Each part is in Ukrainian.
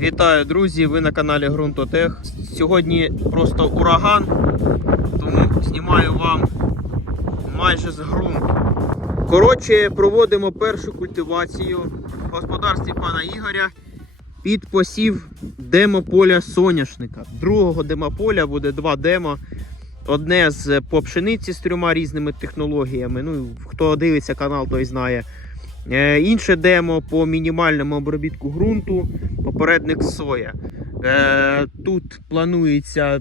Вітаю, друзі! Ви на каналі Ґрунтотех. Сьогодні просто ураган, тому знімаю вам майже з ґрунту. Коротше, проводимо першу культивацію в господарстві пана Ігоря під посів демополя соняшника. Другого демополя буде два демо. Одне з по пшениці з трьома різними технологіями. Ну, хто дивиться канал, той знає. Е, Інше демо по мінімальному обробітку ґрунту, попередник соя. Е, Тут планується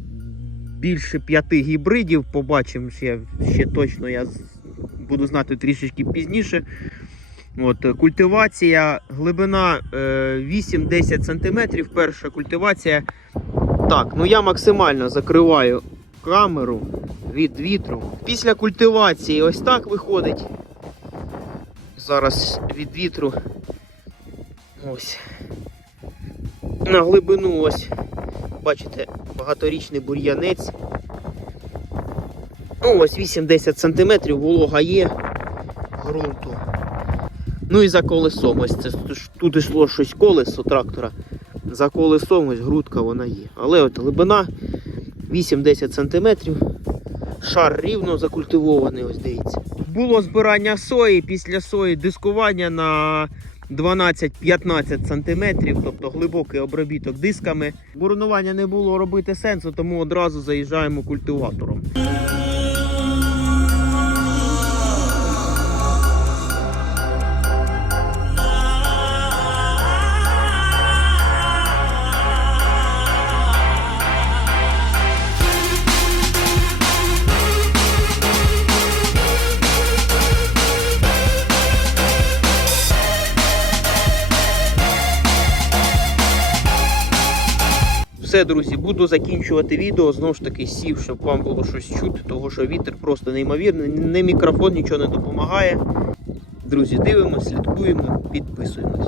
більше п'яти гібридів. Побачимо ще, ще точно, я буду знати трішечки пізніше. От, е, культивація, глибина е, 8-10 см. Перша культивація. Так, ну я максимально закриваю камеру від вітру. Після культивації ось так виходить. Зараз від вітру. Ось. На глибину ось. Бачите, багаторічний бур'янець. Ну, ось 8-10 см волога є ґрунту. Ну і за колесом. Ось це тут йшло щось колесо трактора. За колесом ось грудка вона є. Але от глибина 8-10 см. Шар рівно закультивований, ось дивіться. Було збирання сої, після сої дискування на 12-15 см, тобто глибокий обробіток дисками. Бурнування не було робити сенсу, тому одразу заїжджаємо культиватором. Все, друзі, буду закінчувати відео. Знову ж таки сів, щоб вам було щось чути, тому що вітер просто неймовірний. Не мікрофон нічого не допомагає. Друзі, дивимося, слідкуємо, підписуємось.